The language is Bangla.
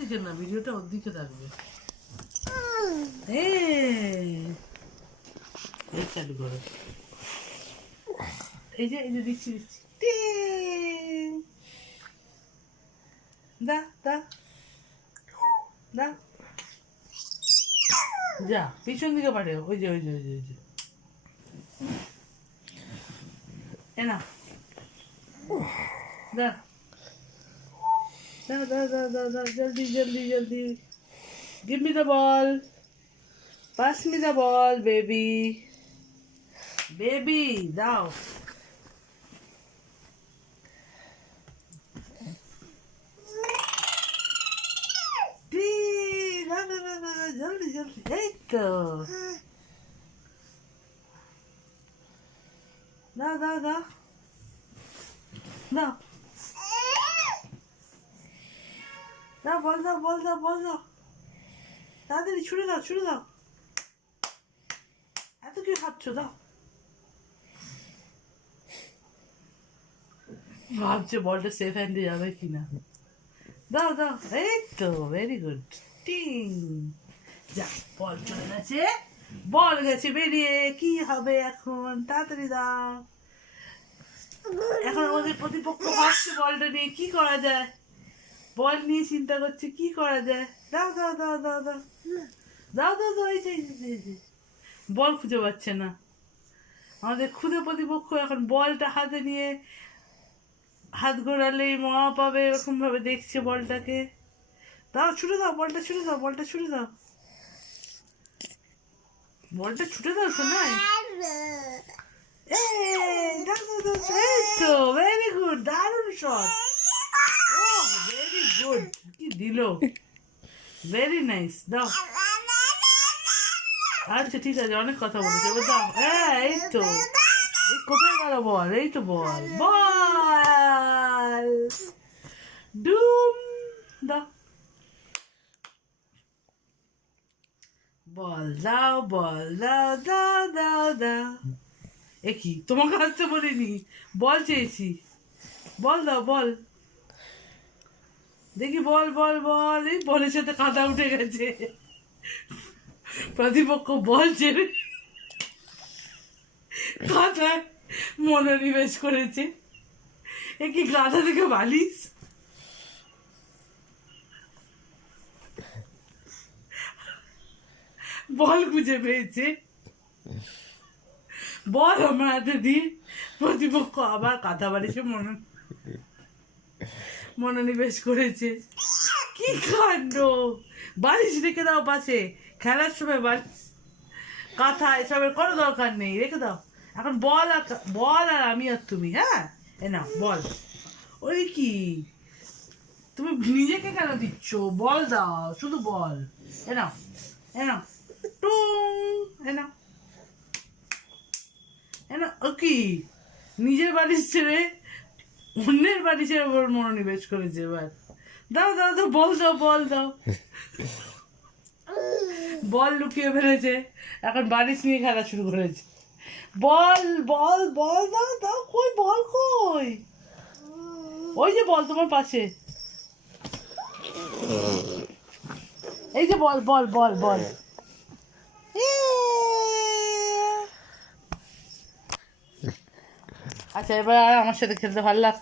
দিকে না, ভিডিওটা ওর দিকে থাকবে। এই চালু করো, এই যে দিচ্ছি টিং। দা দা দা, যা পিছন দিকে পাঠে, ওই যে ওই যে ওই যে ওই যে এ না, দা দা দা দা দা দা, জলদি জলদি জলদি, give me the ball, pass me the ball, baby, baby, দাও। না না না না, জলদি জলদি, এই তো, দাও দাও দাও দাও দাও, বল দাও বল দাও বল দাও, তাড়াতাড়ি ছুড়ে দাও ছুড়ে দাও, এত কি খাচ্ছ, দাও। ভাবছে বলটা সেফ হ্যান্ডে যাবে কিনা, দাও দাও, এই তো, ভেরি গুড, টিং। যা, বল চলে গেছে, বল গেছে বেরিয়ে, কি হবে এখন, তাড়াতাড়ি দাও। এখন আমাদের প্রতিপক্ষ ভাবছে বলটা নিয়ে কি করা যায়, বল নিয়ে চিন্তা করছে কি করা যায়, দাও দাও দাও দাও দাও দাও দাও দাও, এই যে বল খুঁজে পাচ্ছে না আমাদের ক্ষুদে প্রতিপক্ষ, এখন বলটা হাতে নিয়ে হাত ঘোরালেই মহা পাবে এরকম ভাবে দেখছে বলটাকে। দাও, ছুটে দাও, বলটা ছুটে দাও, বলটা ছুটে দাও, বলটা ছুটে দাও, শোনায়। ভেরি গুড, দারুণ শট, ও ভেরি গুড, কি দিল, ভেরি নাইস, দাও। আচ্ছা ঠিক আছে, অনেক কথা বলেছে, এবার দাও। এই তো, এই কোথায় গেল বল, এই তো বল, বল ডুম, দাও বল, দাও বল দাও দাও দাও দাও। এ কি, তোমাকে আসতে বলিনি, বল চেয়েছি, বল দাও বল, দেখি বল বল বল, এই বলের সাথে কাদা উঠে গেছে, প্রতিপক্ষ বল ছেড়ে কাদায় মনোনিবেশ করেছে। এ কি গাধা থেকে বালিশ, বল খুঁজে পেয়েছে, বল আমার হাতে দিয়ে প্রতিপক্ষ আবার কাঁথা বাড়িছে মনোনিবেশ করেছে। কি কাণ্ড, বালিশ রেখে দাও পাশে, খেলার সময় বালিশ কাঁথা এসবের কোনো দরকার নেই, রেখে দাও। এখন বল আর আমি আর তুমি, হ্যাঁ এ নাও বল। ওই কি, তুমি নিজেকে কেন দিচ্ছ, বল দাও, শুধু বল, এ নাও এ নাও, টুং, এ নাও এ নাও। ও কি, নিজের বাড়ির ছেড়ে অন্যের বাড়ির ওপর মনোনিবেশ করেছে, এবার দাও দাও দাও, বল দাও বল দাও, বল লুকিয়ে ফেলেছে, এখন বালিশ নিয়ে খেলা শুরু করেছে, বল বল বল দাও দাও, কই বল কই, ওই যে বল তোমার পাশে, এই যে বল বল বল বল। আচ্ছা এবার আমার সাথে খেলতে ভালো লাগছে।